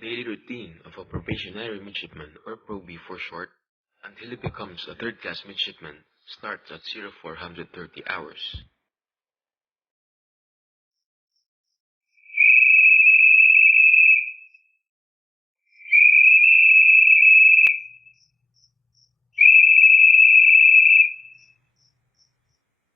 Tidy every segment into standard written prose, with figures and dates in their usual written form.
Daily routine of a probationary midshipman, or Proby for short, until he becomes a third-class midshipman, starts at 0430 hours.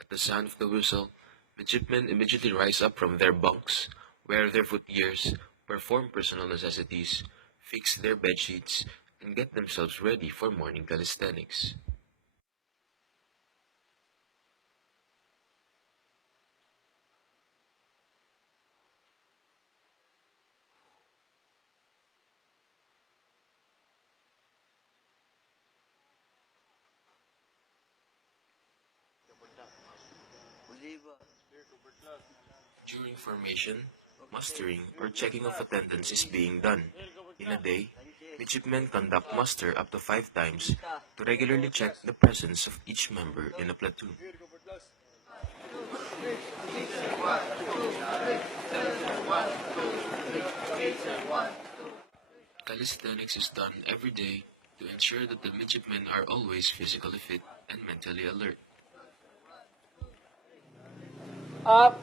At the sound of the whistle, midshipmen immediately rise up from their bunks, wear their footgears, perform personal necessities, fix their bedsheets, and get themselves ready for morning calisthenics. During formation, mustering or checking of attendance is being done. In a day, midshipmen conduct muster up to 5 times to regularly check the presence of each member in a platoon. Calisthenics is done every day to ensure that the midshipmen are always physically fit and mentally alert. Up.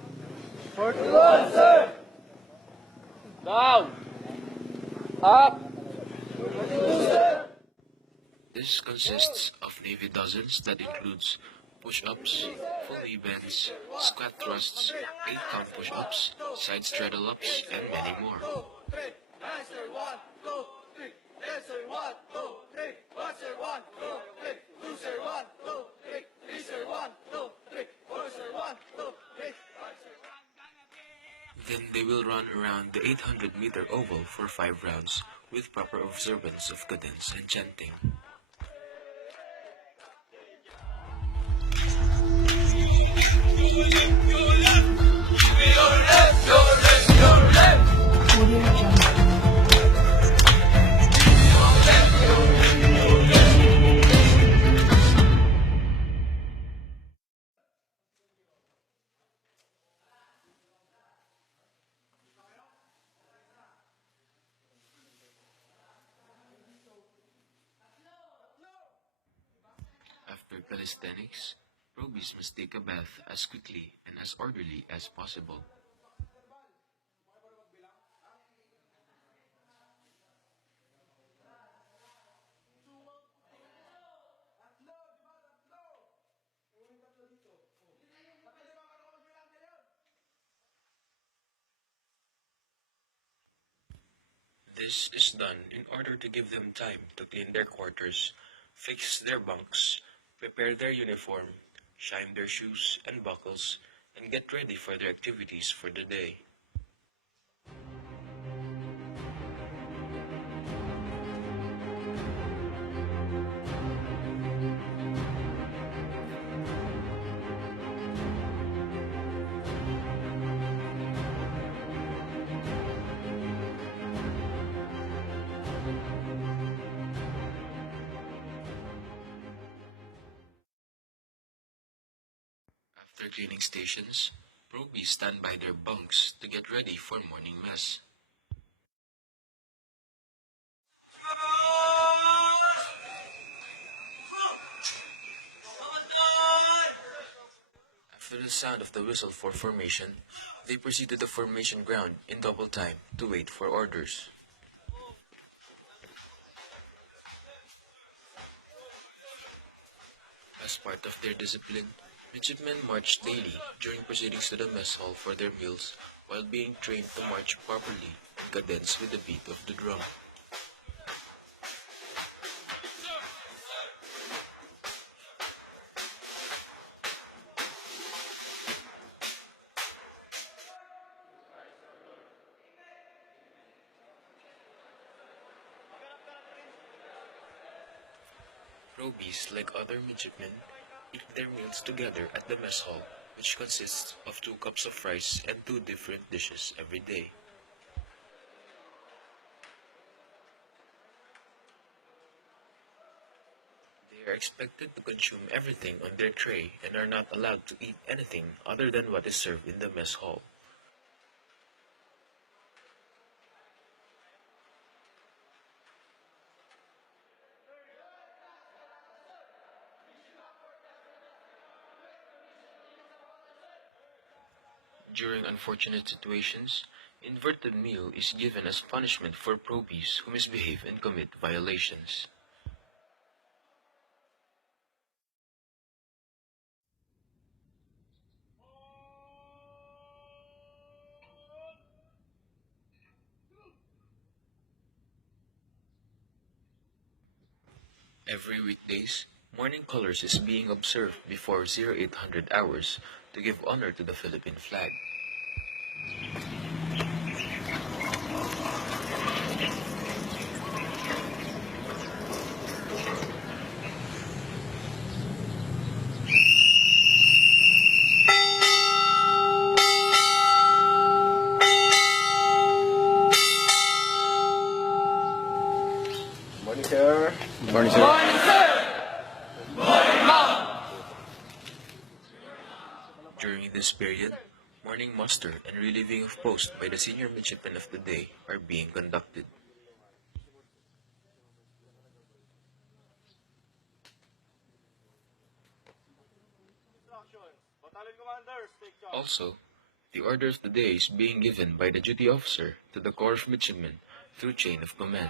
41, sir. Down. Up. 42, sir. This consists of Navy dozens that includes push-ups, full knee bends, squat thrusts, 8-count push-ups, side straddle-ups, and many more. Then they will run around the 800-meter oval for 5 rounds with proper observance of cadence and chanting. After calisthenics, probies must take a bath as quickly and as orderly as possible. This is done in order to give them time to clean their quarters, fix their bunks, prepare their uniform, shine their shoes and buckles, and get ready for their activities for the day. After cleaning stations, probies stand by their bunks to get ready for morning mess. After the sound of the whistle for formation, they proceed to the formation ground in double time to wait for orders. As part of their discipline, midshipmen march daily during proceedings to the mess hall for their meals while being trained to march properly in cadence with the beat of the drum. Probies, like other midshipmen, eat their meals together at the mess hall, which consists of 2 cups of rice and 2 different dishes every day. They are expected to consume everything on their tray and are not allowed to eat anything other than what is served in the mess hall. During unfortunate situations, inverted meal is given as punishment for probies who misbehave and commit violations. Every weekdays, morning colors is being observed before 0800 hours to give honor to the Philippine flag. Morning, sir. Morning, sir. Morning, sir. During this period, morning muster and relieving of post by the senior midshipmen of the day are being conducted. Also, the order of the day is being given by the duty officer to the Corps of Midshipmen through chain of command.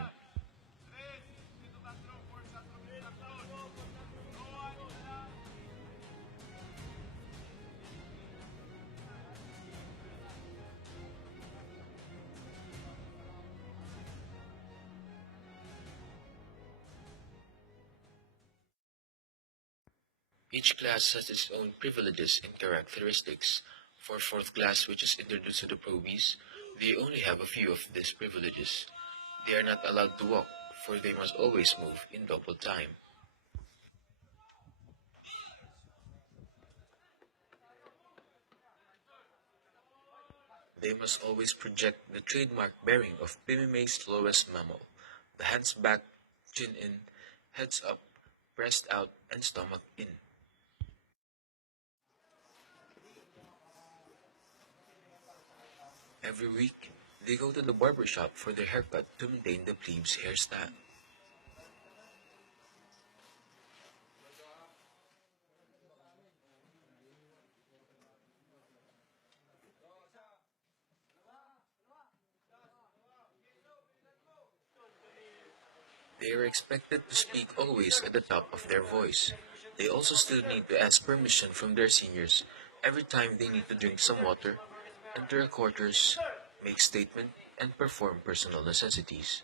Each class has its own privileges and characteristics. For fourth class, which is introduced to the probies, they only have a few of these privileges. They are not allowed to walk, for they must always move in double time. They must always project the trademark bearing of PMMA's lowest mammal, the hands back, chin in, heads up, breast out, and stomach in. Every week, they go to the barber shop for their haircut to maintain the plebes' hairstyle. They are expected to speak always at the top of their voice. They also still need to ask permission from their seniors every time they need to drink some water, enter a quarters, make statement, and perform personal necessities.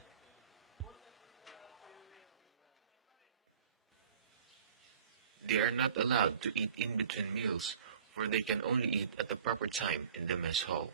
They are not allowed to eat in between meals, for they can only eat at the proper time in the mess hall.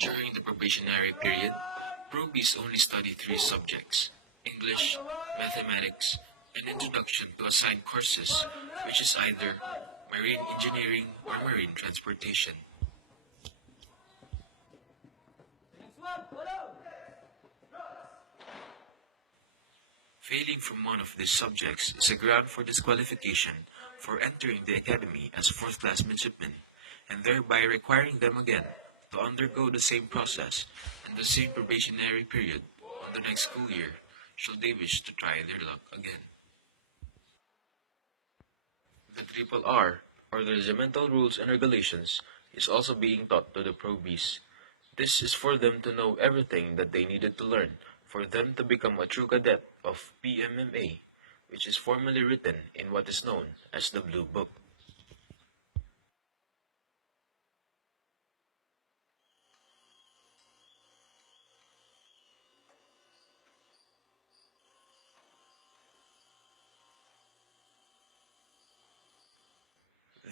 During the probationary period, probies only study three subjects: English, mathematics, and introduction to assigned courses, which is either marine engineering or marine transportation. Failing from one of these subjects is a ground for disqualification for entering the academy as fourth-class midshipmen, and thereby requiring them again to undergo the same process and the same probationary period on the next school year should they wish to try their luck again. The triple R, or the regimental rules and regulations, is also being taught to the probies. This is for them to know everything that they needed to learn for them to become a true cadet of PMMA, which is formally written in what is known as the Blue Book.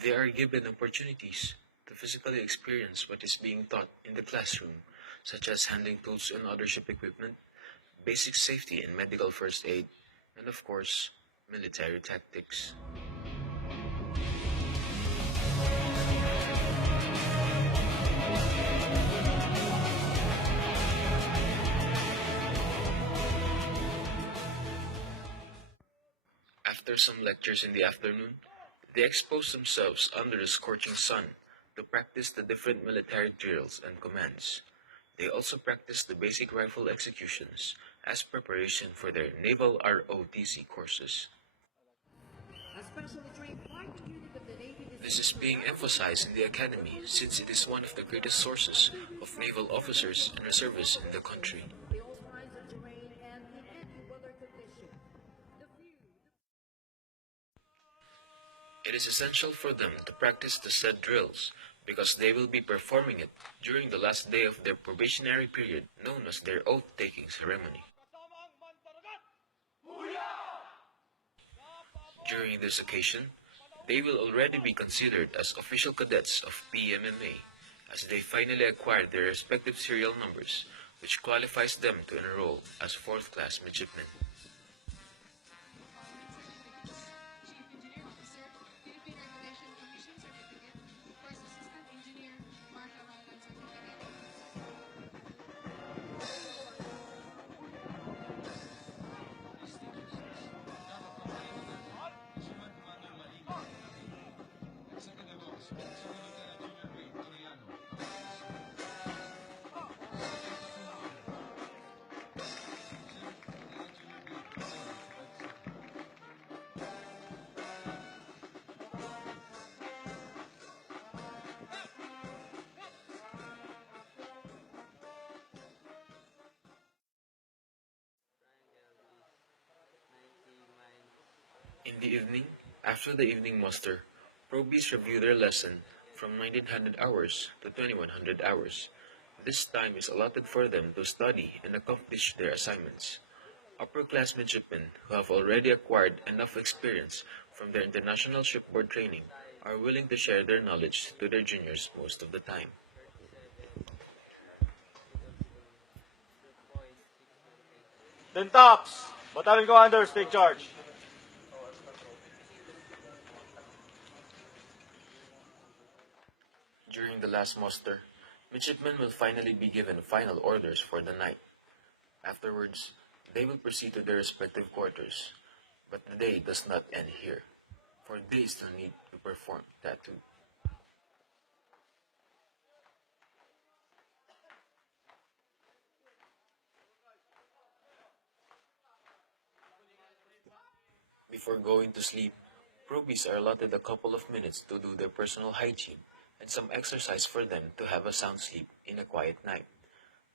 They are given opportunities to physically experience what is being taught in the classroom, such as handling tools and other ship equipment, basic safety and medical first aid, and of course, military tactics. After some lectures in the afternoon, they expose themselves under the scorching sun to practice the different military drills and commands. They also practice the basic rifle executions as preparation for their naval ROTC courses. This is being emphasized in the academy since it is one of the greatest sources of naval officers and reservists in the country. It is essential for them to practice the said drills because they will be performing it during the last day of their probationary period known as their oath-taking ceremony. During this occasion, they will already be considered as official cadets of PMMA as they finally acquire their respective serial numbers, which qualifies them to enroll as 4th class midshipmen. In the evening, after the evening muster, probies review their lesson from 1900 hours to 2100 hours. This time is allotted for them to study and accomplish their assignments. Upper class midshipmen who have already acquired enough experience from their international shipboard training are willing to share their knowledge to their juniors most of the time. Then tops, battalion commanders take charge. During the last muster, midshipmen will finally be given final orders for the night. Afterwards, they will proceed to their respective quarters. But the day does not end here, for they still need to perform tattoo. Before going to sleep, probies are allotted a couple of minutes to do their personal hygiene and some exercise for them to have a sound sleep in a quiet night.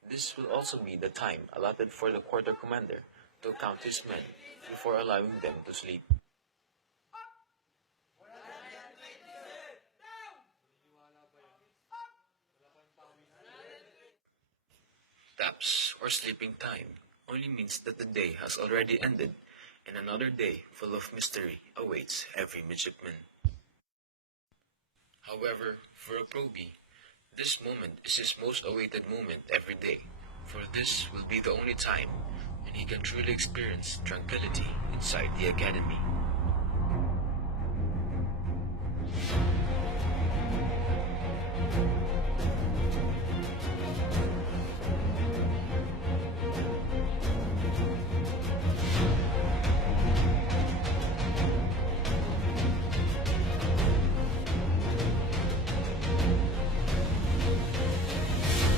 This will also be the time allotted for the quarter commander to count his men before allowing them to sleep. Taps, or sleeping time, only means that the day has already ended and another day full of mystery awaits every midshipman. However, for a probie, this moment is his most awaited moment every day, for this will be the only time when he can truly experience tranquility inside the academy.